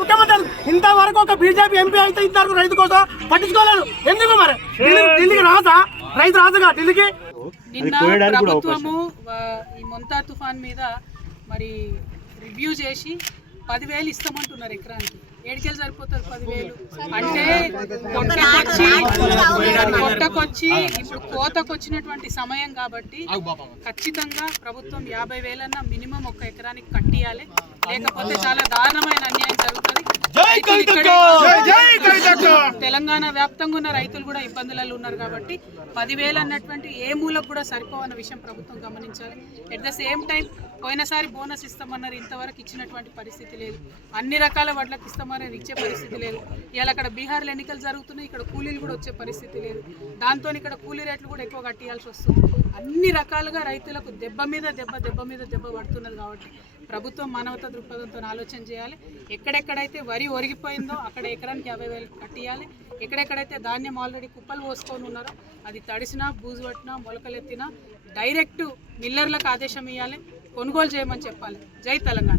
ముఖ్యమంత్రి ఇంతవరకు ఒక బీజేపీ ఎంపీ అయితే ఇంతవరకు రైతు కోసం పట్టించుకోలేదు. ఎందుకు మరి ఢిల్లీకి రాదా రైతు రాదుగా ఢిల్లీకి? నిన్న ప్రభుత్వము ఈ మొంతా తుఫాన్ మీద మరి రివ్యూ చేసి 10,000 ఇస్తామంటున్నారు ఎకరానికి. ఏడికెళ్ళి సరిపోతుంది 10,000 అంటే కొట్టకొచ్చి ఇప్పుడు కోతకు వచ్చినటువంటి సమయం కాబట్టి ఖచ్చితంగా ప్రభుత్వం 50,000 మినిమం ఒక ఎకరానికి కట్టియాలి. లేకపోతే చాలా దారుణమైన అన్యాయం జరుగుతుంది. తెలంగాణ వ్యాప్తంగా ఉన్న రైతులు కూడా ఇబ్బందులలో ఉన్నారు కాబట్టి 10,000 అన్నటువంటి ఏ మూలకు కూడా సరిపోవన్న విషయం ప్రభుత్వం గమనించాలి. ఎట్ ద సేమ్ టైం పోయినసారి బోనస్ ఇస్తామన్నారు, ఇంతవరకు ఇచ్చినటువంటి పరిస్థితి లేదు. అన్ని రకాల వడ్లకు ఇస్తామన్నారు, ఇచ్చే పరిస్థితి లేదు. ఇవాళ అక్కడ బీహార్లో ఎన్నికలు జరుగుతున్నాయి, ఇక్కడ కూలీలు కూడా వచ్చే పరిస్థితి లేదు. దాంతో ఇక్కడ కూలీ రేట్లు కూడా ఎక్కువ కట్టియాల్సి వస్తుంది. అన్ని రకాలుగా రైతులకు దెబ్బ మీద దెబ్బ పడుతున్నది కాబట్టి ప్రభుత్వం మానవతా దృక్పథంతో ఆలోచన చేయాలి. ఎక్కడెక్కడైతే వరి ఒరిగిపోయిందో అక్కడ ఎకరానికి 50,000 కట్టియాలి. ఎక్కడెక్కడైతే ధాన్యం ఆల్రెడీ కుప్పలు పోసుకొని ఉన్నారో అది తడిసినా బూజు పట్టినా మొలకలెత్తినా డైరెక్ట్ మిల్లర్లకు ఆదేశం ఇవ్వాలి, కొనుగోలు చేయమని చెప్పాలి. జై తెలంగాణ.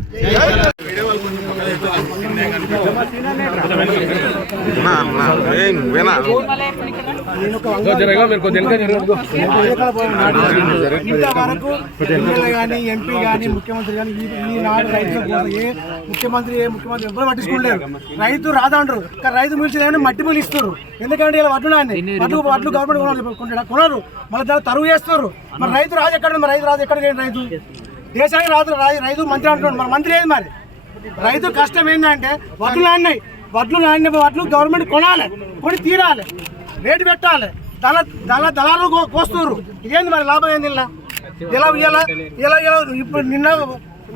ఇంతవరకు ఎమ్మెల్యే కానీ ఎంపీ కానీ ముఖ్యమంత్రి కానీ ఈనాడు రైతుల కోసం ఏ ముఖ్యమంత్రి ఎవరు పట్టించుకోలేరు. రైతు రాదంటారు కానీ రైతు మిల్చి మట్టి మిల్లు ఇస్తారు. ఎందుకంటే ఇలా వడ్లు గవర్నమెంట్ కొనరు, మళ్ళీ దాన్ని తరువు చేస్తారు. మరి రైతు రాజు ఎక్కడ? మరి రైతు రాజు ఎక్కడికి? రైతు దేశానికి రైతు మంత్రి అంటున్నాడు, మరి మంత్రి ఏది? మరి రైతు కష్టం ఏంటంటే వడ్లు గవర్నమెంట్ కొనాలి, కొని తీరాలి, రేటు పెట్టాలి, దళాలు కోస్తున్నారు. ఇదేంది మరి లాభం ఏంది? ఇలా ఇప్పుడు నిన్న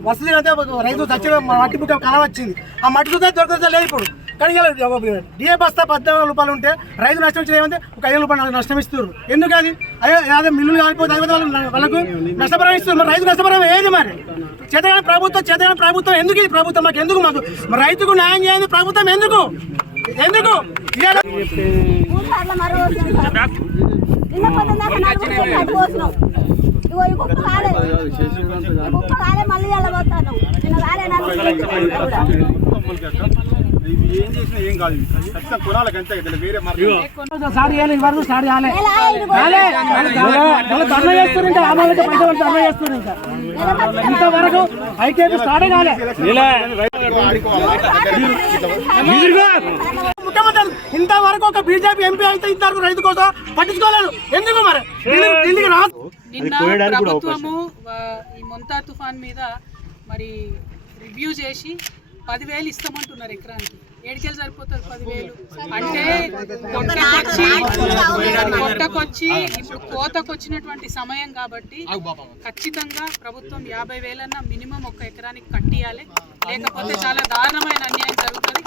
వసతి అయితే రైతు చచ్చిన మట్టి బుక్క కళ వచ్చింది. ఆ మట్టి బుక్క దొరకదా లేదు ఇప్పుడు. కానీ డిఏ బస్తా 14,000 రూపాయలు ఉంటే రైతు నష్టం వచ్చేది ఏమంటే ఒక 5,000 రూపాయలు నష్టం ఇస్తారు. ఎందుకు అది? అదే మిల్లులు కాలిపోతే వాళ్ళకు నష్టపరం ఇస్తారు. మరి రైతు నష్టపరం ఏది? మరి చేతగాని ప్రభుత్వం ఎందుకు? ఇది ప్రభుత్వం మాకు ఎందుకు? మాకు రైతుకు న్యాయం చేయండి ప్రభుత్వం ఎందుకు? ఇంతవరకు ఐకేపీ స్టార్ట్ కాలే. ముఖ్యమంత్రి ఇంతవరకు ఒక బీజేపీ ఎంపీ అయితే ఇంతవరకు రైతు కోసం పట్టించుకోలేదు. ఎందుకు మరి ఢిల్లీకి రాదు? నిన్న ప్రభుత్వము ఈ మొంతా తుఫాన్ మీద మరి రివ్యూ చేసి 10,000 ఇస్తామంటున్నారు ఎకరానికి. ఏడికెళ్ళి సరిపోతుంది 10,000 అంటే కొట్టకొచ్చి ఇప్పుడు కోతకు వచ్చినటువంటి సమయం కాబట్టి ఖచ్చితంగా ప్రభుత్వం 50,000 మినిమం ఒక ఎకరానికి కట్టియాలి. లేకపోతే చాలా దారుణమైన అన్యాయం జరుగుతుంది.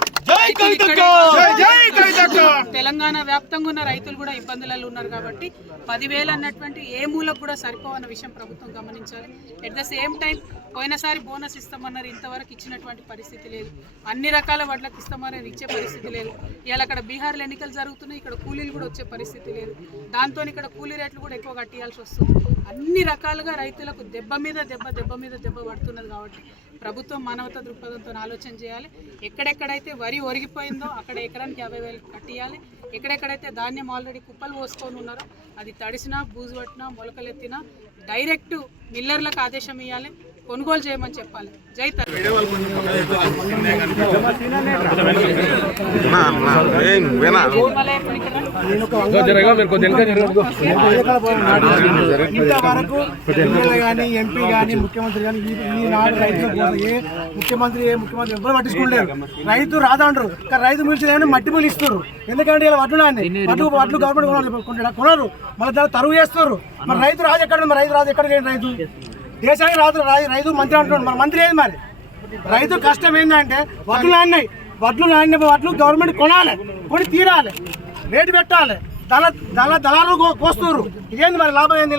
తెలంగాణ వ్యాప్తంగా ఉన్న రైతులు కూడా ఇబ్బందులలో ఉన్నారు కాబట్టి 10,000 అన్నటువంటి ఏ మూలకు కూడా సరిపోవన్న విషయం ప్రభుత్వం గమనించాలి. ఎట్ ద సేమ్ టైం పోయినసారి బోనస్ ఇస్తామన్నారు, ఇంతవరకు ఇచ్చినటువంటి పరిస్థితి లేదు. అన్ని రకాల వడ్లకు ఇస్తామన్నారు, ఇచ్చే పరిస్థితి లేదు. ఇవాళ అక్కడ బీహార్లో ఎన్నికలు జరుగుతున్నాయి, ఇక్కడ కూలీలు కూడా వచ్చే పరిస్థితి లేదు. దాంతో ఇక్కడ కూలీ రేట్లు కూడా ఎక్కువ కట్టియాల్సి వస్తుంది. అన్ని రకాలుగా రైతులకు దెబ్బ మీద దెబ్బ పడుతున్నది కాబట్టి ప్రభుత్వం మానవతా దృక్పథంతో ఆలోచన చేయాలి. ఎక్కడెక్కడైతే వరి ఒరిగిపోయిందో అక్కడ ఎకరానికి 50,000 కట్టియాలి. ఎక్కడెక్కడైతే ధాన్యం ఆల్రెడీ కుప్పలు పోసుకొని ఉన్నారో అది తడిసినా బూజు పట్టినా మొలకలెత్తినా డైరెక్ట్ మిల్లర్లకు ఆదేశం ఇవ్వాలి, కొనుగోలు చేయమని చెప్పాలి. జై ఇంతవరకు ఎమ్మెల్యే కానీ ఎంపీ కానీ ముఖ్యమంత్రి కానీ ఈనాడు రైతుల కోసం ఏ ముఖ్యమంత్రి ఎవరు పట్టించుకోలేరు. రైతు రాదంటారు కానీ రైతు మిల్చి మట్టి మిల్లు ఇస్తారు. ఎందుకంటే ఇలా వడ్లు గవర్నమెంట్ కొనరు, మళ్ళీ దాన్ని తరువు చేస్తారు. మరి రైతు రాజు ఎక్కడ? మరి రైతు రాజు ఎక్కడికి? రైతు దేశానికి రైతు మంత్రి అంటున్నాడు, మరి మంత్రి ఏది? మరి రైతు కష్టం ఏంటంటే వడ్లు గవర్నమెంట్ కొనాలి, కొని తీరాలి, రేటు పెట్టాలి, దళాలు కోస్తున్నారు. ఇదేంది మరి లాభం ఏంది?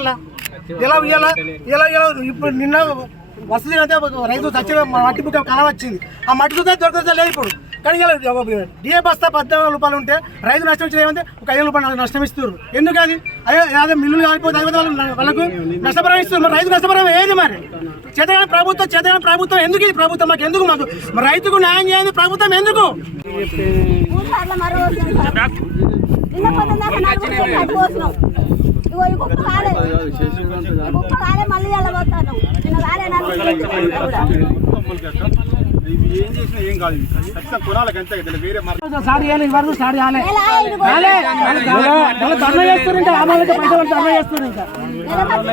ఇలా ఇప్పుడు నిన్న వసతి అయితే రైతు చచ్చిన మట్టి బుక్క కళ వచ్చింది. ఆ మట్టి బుక్క దొరకదా లేదు ఇప్పుడు. కానీ డిఏ బస్తా 14 రూపాయలు ఉంటే రైతు నష్టం వచ్చేది ఏమంటే ఒక 5 రూపాయలు నష్టం ఇస్తారు. ఎందుకు అది అదే మిల్లులు కాలిపోతే వాళ్ళకు నష్టపరం ఇస్తారు. మరి రైతు నష్టపరం ఏది? మరి చేతగాని ప్రభుత్వం ఎందుకు? ఇది ప్రభుత్వం మాకు ఎందుకు? మాకు రైతుకు న్యాయం చేయాలి ప్రభుత్వం ఎందుకు?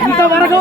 ఇంతవరకు